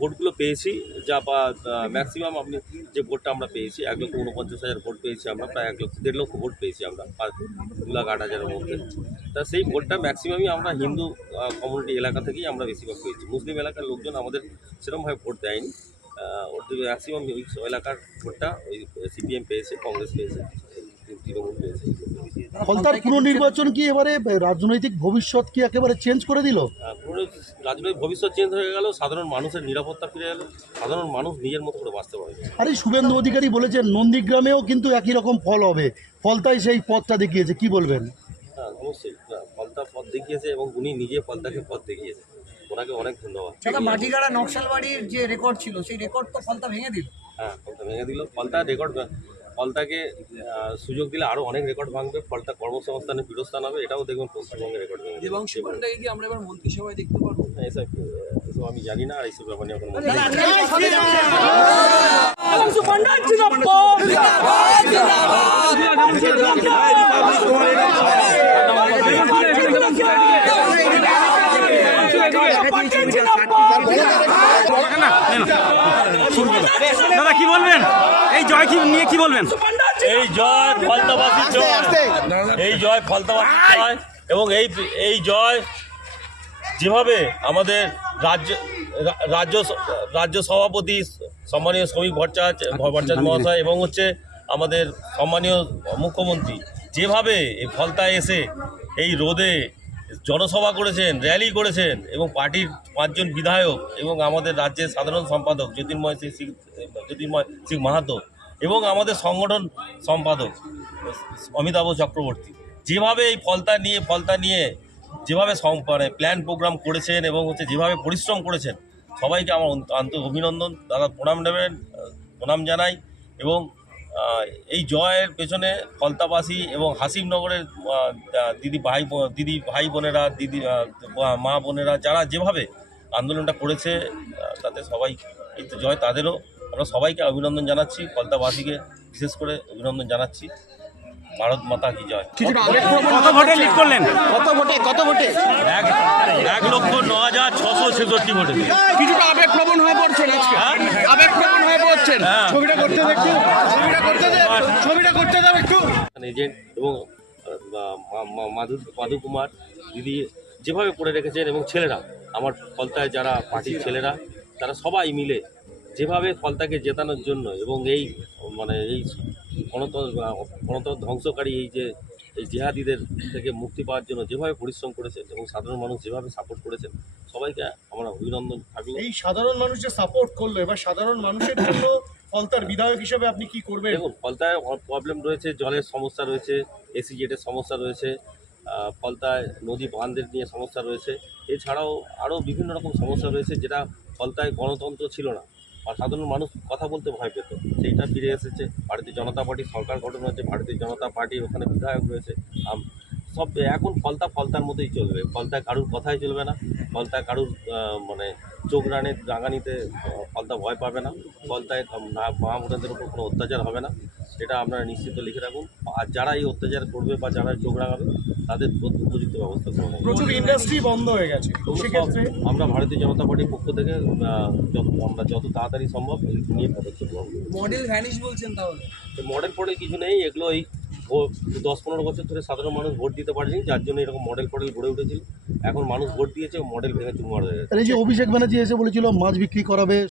ভোটগুলো পেয়েছি যা বা ম্যাক্সিমাম আপনি যে ভোটটা আমরা পেয়েছি 1,49,000 ভোট পেয়েছি আমরা, প্রায় 1,00,000 লক্ষ ভোট পেয়েছি আমরা 2,08,000-এর মধ্যে। তা সেই ভোটটা ম্যাক্সিমামই আমরা হিন্দু কমিউনিটি এলাকা থেকেই আমরা বেশিরভাগ পেয়েছি। মুসলিম এলাকার লোকজন আমাদের সেরকমভাবে ভোট দেয়নি। ওর ম্যাক্সিমাম ওই এলাকার ভোটটা ওই সিপিএম পেয়েছে, কংগ্রেস পেয়েছে, তৃণমূল পেয়েছে। ফলতার পুনর্নির্বাচন কি এবারে রাজনৈতিক ভবিষ্যৎ কি একেবারে চেঞ্জ করে দিল? রাজনৈতিক ভবিষ্যৎ চেঞ্জ হয়ে গেল, সাধারণ মানুষের নিরাপত্তা ফিরে গেল, সাধারণ মানুষ নিজের মতো করে বাঁচতে পারবে। আর এই শুভেন্দু অধিকারী বলেছেন নন্দীগ্রামেও কিন্তু একই রকম ফল হবে, ফলতাই সেই পথটা দেখিয়েছে, কি বলবেন? হ্যাঁ, অবশ্যই ফলতা পথ দেখিয়েছে এবং উনি নিজে ফলতাকে পথ দেখিয়েছে, ওনাকে অনেক ধন্যবাদ। মাটিগাড়া নকশালবাড়ির যে রেকর্ড ছিল সেই রেকর্ড তো ফলতা ভেঙে দিল। হ্যাঁ, ফলতা ভেঙে দিল। ফলতার রেকর্ড, ফলতাকে সুযোগ দিলে আরও অনেক রেকর্ড ভাঙবে, ফলতা কর্মসংস্থানে ফিরস্থান হবে, এটাও দেখবেন পশ্চিমবঙ্গের রেকর্ড ভেঙে দেবে। এবং সেখানটাকে কি আমরা এবার মন্ত্রিসভায় দেখতে পারবো? এসব আমি জানি না, আর এইসব ব্যাপার নিয়ে এখন দাদা কি বলবেন এই জয় কি নিয়ে, কি বলবেন? এই জয় ফলতাবাসীর জয়, এই জয় ফলতাবাসীর জয়। এবং এই জয় যেভাবে আমাদের রাজ্য সভাপতি সম্মানীয় শ্রমিক ভট্টাচার্য মহাশয় এবং আমাদের সম্মানীয় মুখ্যমন্ত্রী যেভাবে এই ফলতায় এসে এই রোদে জনসভা করেছেন, র্যালি করেছেন, এবং পার্টির 5 জন বিধায়ক এবং আমাদের রাজ্যের সাধারণ সম্পাদক জ্যোতির্ময় সিং মাহাতো এবং আমাদের সংগঠন সম্পাদক অমিতাভ চক্রবর্তী যেভাবে এই ফলতা নিয়ে যেভাবে মানে প্ল্যান প্রোগ্রাম করেছেন এবং যেভাবে পরিশ্রম করেছেন, সবাইকে আমার আন্তরিক অভিনন্দন, দাদা প্রণাম জানাই। এবং এই জয়ের পেছনে ফলতাবাসী এবং হাসিমনগরের দিদি ভাই বোনেরা, মা বোনেরা যারা যেভাবে আন্দোলনটা করেছে, তাতে সবাই এই তো জয় তাদেরও। আমরা সবাইকে অভিনন্দন জানাচ্ছি, ফলতাবাসীকে বিশেষ করে অভিনন্দন জানাচ্ছি। ভারত মাতা কি জয়। কত ভোটে লিড করলেন? কত ভোটে 1,09,666 ভোটে। কিছুটা আবেগপ্রবণ হয়ে পড়ছেন আজকে, আবেগপ্রবণ হয়ে পড়ছেন। ছবিটা করতে দেব একটু। এজেন্ট এবং মাধু কুমার দিদি যেভাবে করে রেখেছেন, এবং ছেলেরা আমার ফলতায় যারা পার্টির ছেলেরা, তারা সবাই মিলে যেভাবে ফলতাকে জেতানোর জন্য এবং এই মানে এই গণতন্ত্র ধ্বংসকারী এই জিহাদিদের থেকে মুক্তি পাওয়ার জন্য যেভাবে পরিশ্রম করেছেন এবং সাধারণ মানুষ যেভাবে সাপোর্ট করেছেন, সবাইকে আমরা অভিনন্দন থাকলো। এই সাধারণ মানুষ যে সাপোর্ট করলো, এবার সাধারণ মানুষের জন্য ফলতার বিধায়ক হিসেবে আপনি কি করবেন? দেখুন, ফলতায় প্রবলেম রয়েছে, জলের সমস্যা রয়েছে, এসিজেটের সমস্যা রয়েছে, ফলতায় নদী বাঁধের নিয়ে সমস্যা রয়েছে, এছাড়াও আরও বিভিন্ন রকম সমস্যা রয়েছে যেটা ফলতায় গণতন্ত্র ছিল না আর সাধারণ মানুষ কথা বলতে ভয় পেত, সেইটা ফিরে এসেছে। ভারতীয় জনতা পার্টি সরকার গঠন হয়েছে, ভারতীয় জনতা পার্টির ওখানে বিধায়ক রয়েছে, সব এখন ফলতার মতোই চলবে। ফলতায় কারুর কথাই চলবে না, ফলতায় কারুর মানে চোখ রাঙানিতে ফলতা ভয় পাবে না, ফলতায় মা বোনদের উপর কোনো অত্যাচার হবে না, সেটা আপনারা নিশ্চিত লিখে রাখুন। আর যারা এই অত্যাচার করবে বা যারা চোখ রাঙাবে তাদের উপযুক্ত ব্যবস্থা করবে। প্রচুর ইন্ডাস্ট্রি বন্ধ হয়ে গেছে, সেক্ষেত্রে আমরা ভারতীয় জনতা পার্টির পক্ষ থেকে আমরা যত তাড়াতাড়ি সম্ভব এই নিয়ে পদক্ষেপ নেব। মডেল ভ্যানিশ বলছেন তাহলে? মডেল ফডেল কিছু নেই, এগুলো এই 10-15 বছর ধরে সাধারণ মানুষ ভোট দিতে পারেনি, যার জন্য এরকম মডেল ফডেল গড়ে উঠেছিল। এখন মানুষ ভোট দিয়েছে, মডেল ভেঙে চুরমার হয়ে গেছে। এই যে অভিষেক ব্যানার্জি এসে বলেছিল মাছ বিক্রি করাবে,